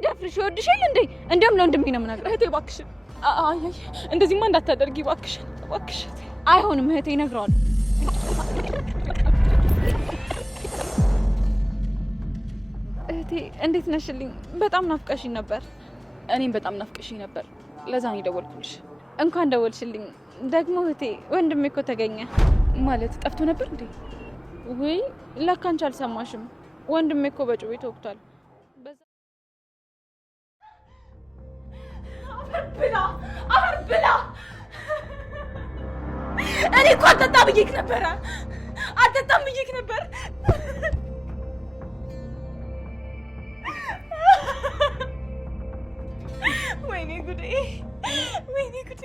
ቢደፍርሽ ይወድሻል እንዴ? እንደም ለወንድሜ ነው የምነግረው። እህቴ እባክሽን፣ አይ እንደዚህማ እንዳታደርጊ እባክሽን፣ እባክሽን። አይሆንም እህቴ፣ እነግረዋለሁ። እህቴ እንዴት ነሽልኝ? በጣም ናፍቀሽኝ ነበር። እኔም በጣም ናፍቀሽኝ ነበር። ለዛ ነው የደወልኩልሽ። እንኳን ደወልሽልኝ። ደግሞ እህቴ ወንድሜ እኮ ተገኘ። ማለት ጠፍቶ ነበር እንዴ? ወይ ለካ አንቺ አልሰማሽም። ወንድሜ እኮ በጩቤ ተወግቷል። አፈር ብላ! እኔ እኮ አልጠጣም ብዬሽ ነበረ። አልጠጣም ብዬሽ ነበር። ወይኔ ጉዴ! ወይኔ ጉዴ!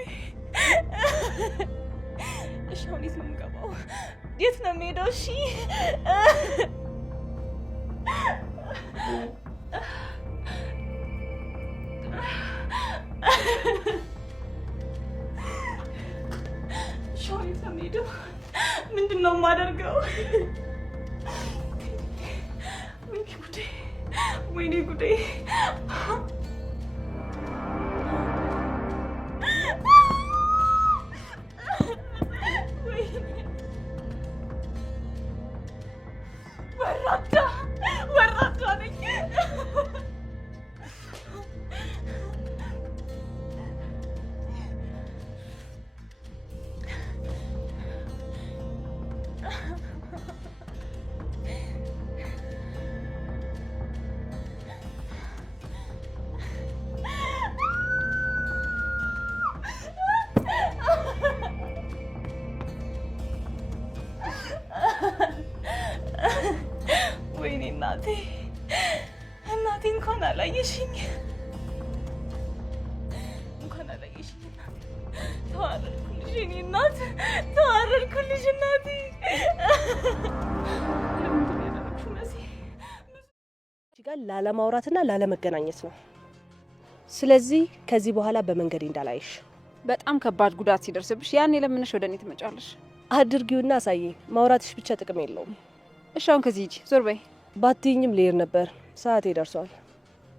እሺ አሁን የት ነው የምገባው? የት ነው የምሄደው? እሺ ሾሪት ነው የምሄደው። ምንድን ነው የማደርገው? ወይኔ ጉዴ! ወይኔ ጉዴ! ወራዳ ነኝ። ወይኔ እናቴ እንኳን አላየሽኝ፣ እንኳን አላየሽኝ። ተዋረድኩልሽ የእኔ እናት፣ ተዋረድኩልሽ እናቴ። ጋር ላለማውራትና ላለመገናኘት ነው። ስለዚህ ከዚህ በኋላ በመንገዴ እንዳላይሽ። በጣም ከባድ ጉዳት ሲደርስብሽ ያኔ ለምንሽ ወደ እኔ ትመጫለሽ? አድርጊውና አሳየኝ። ማውራትሽ ብቻ ጥቅም የለውም። እሺ አሁን ከዚህ ሂጂ፣ ዞር በይ። ባትይኝም ልሄድ ነበር፣ ሰዓቴ ደርሷል።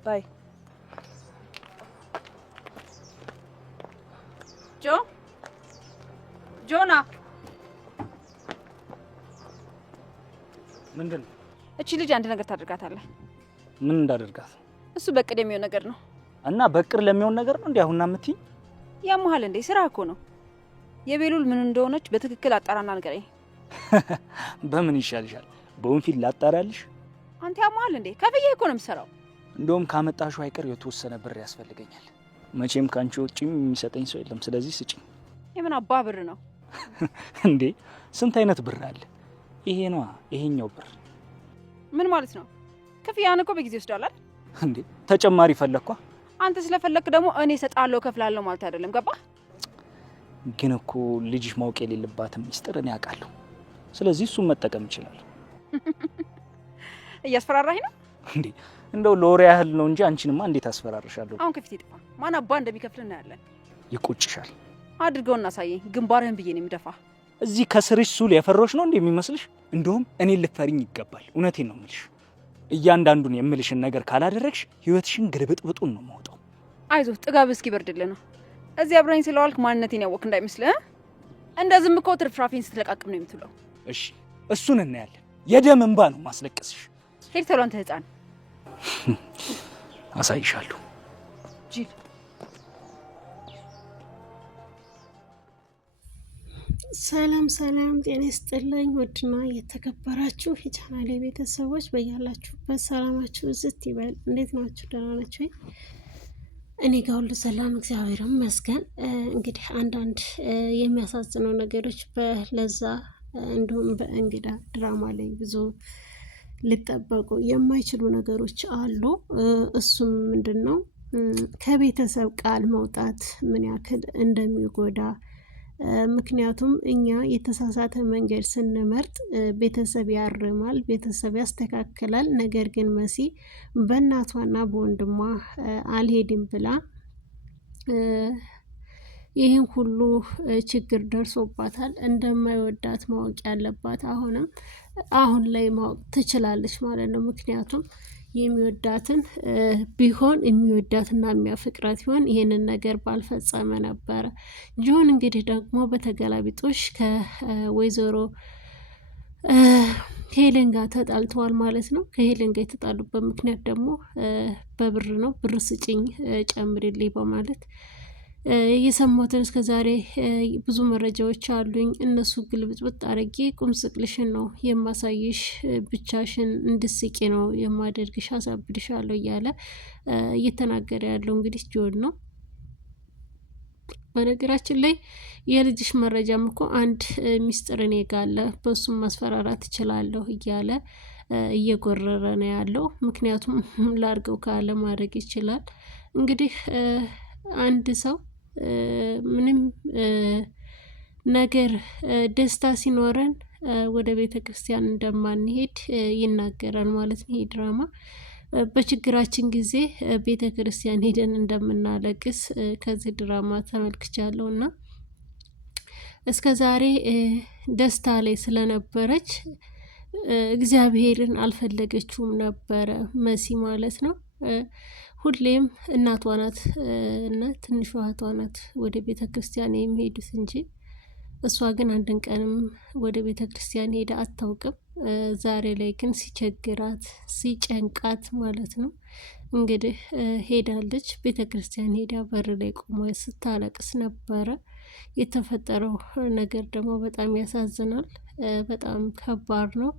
ባይ። ጆና ምንድን ነው? እቺ ልጅ አንድ ነገር ታደርጋታለህ። ምን እንዳደርጋት? እሱ በቅድ የሚሆን ነገር ነው። እና በቅር ለሚሆን ነገር ነው እንዴ አሁንና የምትይኝ? ያመሃል እንዴ? ስራ እኮ ነው። የቤሉል ምን እንደሆነች በትክክል አጣራና ንገረኝ። በምን ይሻልሻል? በወንፊል ላጣራልሽ? አንተ ያመሃል እንዴ? ከፍዬ እኮ ነው የምሰራው። እንደውም ካመጣሽው አይቀር የተወሰነ ብር ያስፈልገኛል። መቼም ካንቺ ውጪም የሚሰጠኝ ሰው የለም። ስለዚህ ስጪኝ። የምን አባ ብር ነው እንዴ? ስንት አይነት ብር አለ? ይሄ ነው ይሄኛው ብር። ምን ማለት ነው? ክፍያን እኮ በጊዜ ወስዳላል እንዴ? ተጨማሪ ፈለግኳ። አንተ ስለፈለክ ደግሞ እኔ እሰጣለሁ ከፍላለሁ ማለት አይደለም። ገባ? ግን እኮ ልጅሽ ማወቅ የሌለባትም ሚስጥር እኔ አውቃለሁ። ስለዚህ እሱን መጠቀም ይችላል። እያስፈራራኝ ነው እንዴ? እንደው ለወሬ ያህል ነው እንጂ አንቺንማ እንዴት አስፈራርሻለሁ? አሁን ከፊት ይጥፋ። ማን አባ እንደሚከፍል እናያለን። ይቆጭሻል። አድርገውና ሳየኝ። ግንባርህን ብዬ ነው የምደፋ። እዚህ ከስርሽ ሱል የፈሮሽ ነው እንዴ የሚመስልሽ? እንደውም እኔ ልፈሪኝ ይገባል። እውነቴን ነው የምልሽ። እያንዳንዱን የምልሽን ነገር ካላደረግሽ ህይወትሽን ግልብጥብጡን ነው የማወጣው። አይዞህ፣ ጥጋብ እስኪ በርድልህ ነው። እዚህ አብረኝ ስለዋልክ ማንነቴን ያወቅ እንዳይመስልህ። እንደዚህም እኮ ትርፍራፊን ስትለቃቅም ነው የምትውለው። እሺ እሱን እናያለን። የደም እንባ ነው ማስለቀስሽ። ሄድ ተሎ አንተ ህፃን። አሳይሻለሁ። ጂል ሰላም ሰላም፣ ጤና ይስጥልኝ ውድና የተከበራችሁ የቻናሌ ቤተሰቦች በያላችሁበት ሰላማችሁ ዝት ይበል። እንዴት ናችሁ? ደህና ናችሁ ወይ? እኔ ጋር ሁሉ ሰላም እግዚአብሔር ይመስገን። እንግዲህ አንዳንድ የሚያሳዝኑ ነገሮች በለዛ እንዲሁም በእንግዳ ድራማ ላይ ብዙ ሊጠበቁ የማይችሉ ነገሮች አሉ። እሱም ምንድን ነው? ከቤተሰብ ቃል መውጣት ምን ያክል እንደሚጎዳ። ምክንያቱም እኛ የተሳሳተ መንገድ ስንመርጥ ቤተሰብ ያርማል፣ ቤተሰብ ያስተካክላል። ነገር ግን መሲ በእናቷና በወንድሟ አልሄድም ብላ ይህን ሁሉ ችግር ደርሶባታል። እንደማይወዳት ማወቅ ያለባት አሁን ላይ ማወቅ ትችላለች ማለት ነው። ምክንያቱም የሚወዳትን ቢሆን የሚወዳትና የሚያፈቅራት ይሆን ይህንን ነገር ባልፈጸመ ነበረ። ጆን እንግዲህ ደግሞ በተገላቢጦሽ ከወይዘሮ ሄለን ጋር ተጣልተዋል ማለት ነው። ከሄለን ጋር የተጣሉበት ምክንያት ደግሞ በብር ነው። ብር ስጭኝ ጨምሪልኝ በማለት የሰማሁትን እስከ ዛሬ ብዙ መረጃዎች አሉኝ። እነሱ ግልብጥብጥ አድርጌ ቁም ስቅልሽን ነው የማሳይሽ፣ ብቻሽን እንድስቂ ነው የማደርግሽ፣ አሳብድሻለሁ እያለ እየተናገረ ያለው እንግዲህ ጆን ነው። በነገራችን ላይ የልጅሽ መረጃም እኮ አንድ ሚስጥር እኔ ጋ አለ፣ በሱም ማስፈራራት እችላለሁ እያለ እየጎረረ ነው ያለው። ምክንያቱም ላርገው ካለ ማድረግ ይችላል። እንግዲህ አንድ ሰው ምንም ነገር ደስታ ሲኖረን ወደ ቤተ ክርስቲያን እንደማንሄድ ይናገራል ማለት ነው ይሄ ድራማ። በችግራችን ጊዜ ቤተ ክርስቲያን ሄደን እንደምናለቅስ ከዚህ ድራማ ተመልክቻለሁ። እና እስከ ዛሬ ደስታ ላይ ስለነበረች እግዚአብሔርን አልፈለገችውም ነበረ መሲ ማለት ነው። ሁሌም እናቷ ናት እና ትንሿ እህቷ ናት ወደ ቤተ ክርስቲያን የሚሄዱት እንጂ እሷ ግን አንድን ቀንም ወደ ቤተ ክርስቲያን ሄዳ አታውቅም። ዛሬ ላይ ግን ሲቸግራት ሲጨንቃት ማለት ነው እንግዲህ ሄዳለች። ቤተ ክርስቲያን ሄዳ በር ላይ ቆማ ስታለቅስ ነበረ። የተፈጠረው ነገር ደግሞ በጣም ያሳዝናል። በጣም ከባድ ነው።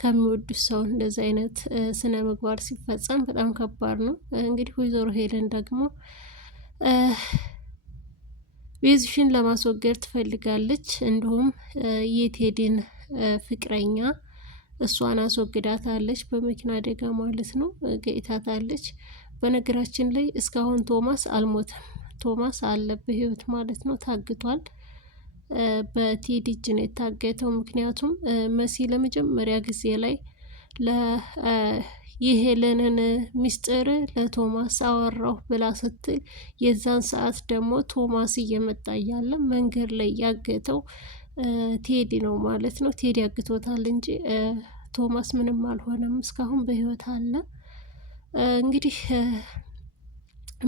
ከሚወዱት ሰው እንደዚህ አይነት ስነ ምግባር ሲፈጸም በጣም ከባድ ነው። እንግዲህ ወይዘሮ ሄለን ደግሞ ቤዝሽን ለማስወገድ ትፈልጋለች። እንዲሁም የቴዲን ፍቅረኛ እሷን አስወግዳታለች፣ በመኪና አደጋ ማለት ነው ገይታታለች። በነገራችን ላይ እስካሁን ቶማስ አልሞተም። ቶማስ አለ በህይወት ማለት ነው፣ ታግቷል። በቴዲ እጅ ነው የታገተው። ምክንያቱም መሲ ለመጀመሪያ ጊዜ ላይ የሄለንን ሚስጥር ለቶማስ አወራሁ ብላ ስትል የዛን ሰዓት ደግሞ ቶማስ እየመጣ እያለ መንገድ ላይ ያገተው ቴዲ ነው ማለት ነው። ቴዲ አግቶታል እንጂ ቶማስ ምንም አልሆነም፣ እስካሁን በህይወት አለ። እንግዲህ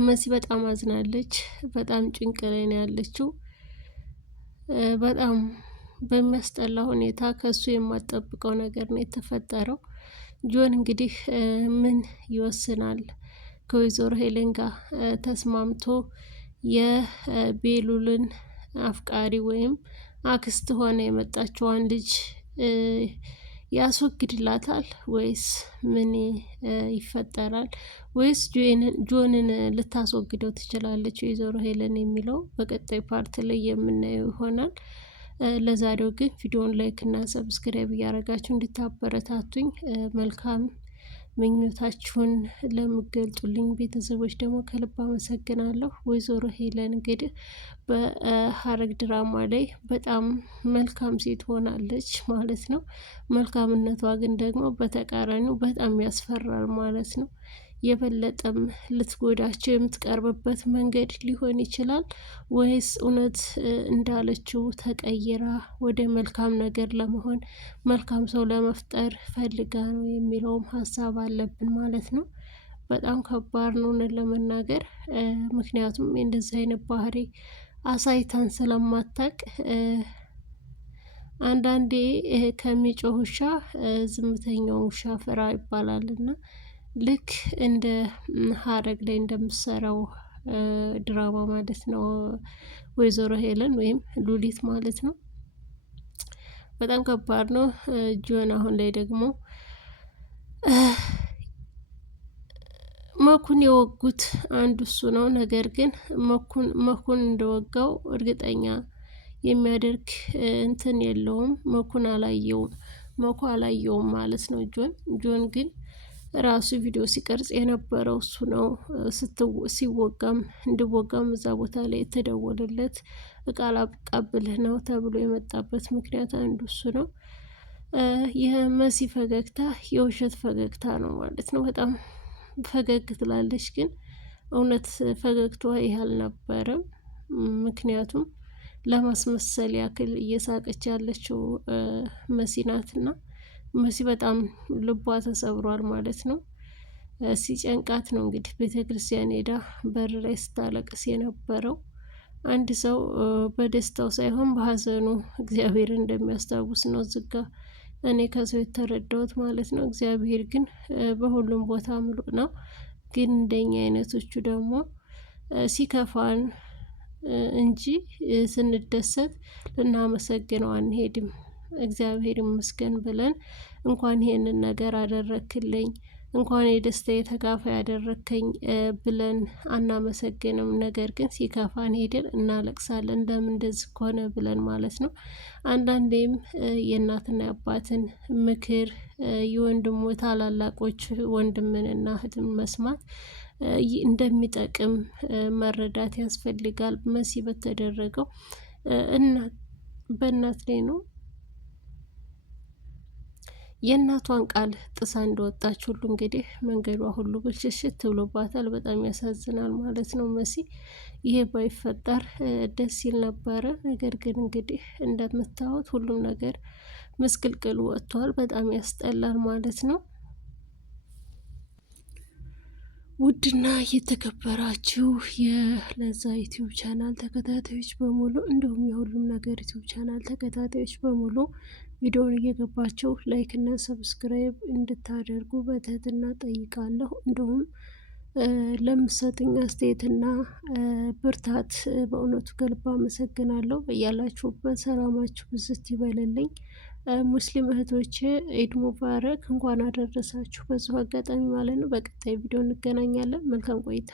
መሲ በጣም አዝናለች። በጣም ጭንቅ ላይ ነው ያለችው። በጣም በሚያስጠላ ሁኔታ ከሱ የማጠብቀው ነገር ነው የተፈጠረው። ጆን እንግዲህ ምን ይወስናል? ከወይዘሮ ሄለን ጋር ተስማምቶ የቤሉልን አፍቃሪ ወይም አክስት ሆነ የመጣችዋን ልጅ ያስወግድላታል ወይስ ምን ይፈጠራል? ወይስ ጆንን ልታስወግደው ትችላለች ወይዘሮ ሄለን የሚለው በቀጣይ ፓርት ላይ የምናየው ይሆናል። ለዛሬው ግን ቪዲዮውን ላይክ እና ሰብስክራይብ እያደረጋችሁ እንድታበረታቱኝ መልካም ምኞታችሁን ለምገልጡልኝ ቤተሰቦች ደግሞ ከልብ አመሰግናለሁ። ወይዘሮ ሄለን እንግዲህ በሀረግ ድራማ ላይ በጣም መልካም ሴት ሆናለች ማለት ነው። መልካምነቷ ግን ደግሞ በተቃራኒው በጣም ያስፈራል ማለት ነው። የበለጠም ልትጎዳቸው የምትቀርብበት መንገድ ሊሆን ይችላል። ወይስ እውነት እንዳለችው ተቀይራ ወደ መልካም ነገር ለመሆን መልካም ሰው ለመፍጠር ፈልጋ ነው የሚለውም ሀሳብ አለብን ማለት ነው። በጣም ከባድ ነው ለመናገር። ምክንያቱም እንደዚህ አይነት ባህሪ አሳይታን ስለማታቅ አንዳንዴ ከሚጮህ ውሻ ዝምተኛው ውሻ ፍራ ይባላልና ልክ እንደ ሀረግ ላይ እንደምሰራው ድራማ ማለት ነው ወይዘሮ ሄለን ወይም ሉሊት ማለት ነው። በጣም ከባድ ነው። ጆን አሁን ላይ ደግሞ መኩን የወጉት አንዱ እሱ ነው። ነገር ግን መኩን እንደወጋው እርግጠኛ የሚያደርግ እንትን የለውም። መኩን አላየውም፣ መኩ አላየውም ማለት ነው ጆን ግን ራሱ ቪዲዮ ሲቀርጽ የነበረው እሱ ነው። ሲወጋም እንዲወጋም እዛ ቦታ ላይ የተደወለለት እቃ ላቀብልህ ነው ተብሎ የመጣበት ምክንያት አንዱ እሱ ነው። የመሲ ፈገግታ የውሸት ፈገግታ ነው ማለት ነው። በጣም ፈገግ ትላለች፣ ግን እውነት ፈገግታዋ ይህ አልነበረም። ምክንያቱም ለማስመሰል ያክል እየሳቀች ያለችው መሲ ናትና መሲ በጣም ልቧ ተሰብሯል ማለት ነው። ሲጨንቃት ነው እንግዲህ ቤተ ክርስቲያን ሄዳ በር ላይ ስታለቅስ የነበረው። አንድ ሰው በደስታው ሳይሆን በሀዘኑ እግዚአብሔር እንደሚያስታውስ ነው ዝጋ እኔ ከሰው የተረዳሁት ማለት ነው። እግዚአብሔር ግን በሁሉም ቦታ ምሉ ነው። ግን እንደኛ አይነቶቹ ደግሞ ሲከፋን እንጂ ስንደሰት ልናመሰግነው አንሄድም። እግዚአብሔር ይመስገን ብለን እንኳን ይሄንን ነገር አደረክልኝ እንኳን የደስታዬ ተካፋይ ያደረከኝ ብለን አናመሰግንም። ነገር ግን ሲከፋን ሄደን እናለቅሳለን እንደምን እንደዚህ ከሆነ ብለን ማለት ነው። አንዳንዴም የእናትና የአባትን ምክር የወንድሞ ታላላቆች ወንድምንና እህትን መስማት እንደሚጠቅም መረዳት ያስፈልጋል። መሲ በተደረገው በእናት ላይ ነው የእናቷን ቃል ጥሳ እንደወጣች ሁሉ እንግዲህ መንገዷ ሁሉ ብልሽሽት ብሎባታል። በጣም ያሳዝናል ማለት ነው። መሲ ይሄ ባይፈጠር ደስ ይል ነበረ። ነገር ግን እንግዲህ እንደምታዩት ሁሉም ነገር ምስቅልቅሉ ወጥቷል። በጣም ያስጠላል ማለት ነው። ውድና የተከበራችሁ የለዛ ዩቲዩብ ቻናል ተከታታዮች በሙሉ እንዲሁም የሁሉም ነገር ዩቲዩብ ቻናል ተከታታዮች በሙሉ ቪዲዮውን እየገባችሁ ላይክ እና ሰብስክራይብ እንድታደርጉ በትህትና ጠይቃለሁ። እንዲሁም ለምትሰጡኝ አስተያየትና ብርታት በእውነቱ ከልብ አመሰግናለሁ። በያላችሁበት ሰላማችሁ ብዝት ይበልልኝ። ሙስሊም እህቶቼ ኢድ ሙባረክ እንኳን አደረሳችሁ በዚሁ አጋጣሚ ማለት ነው። በቀጣይ ቪዲዮ እንገናኛለን። መልካም ቆይታ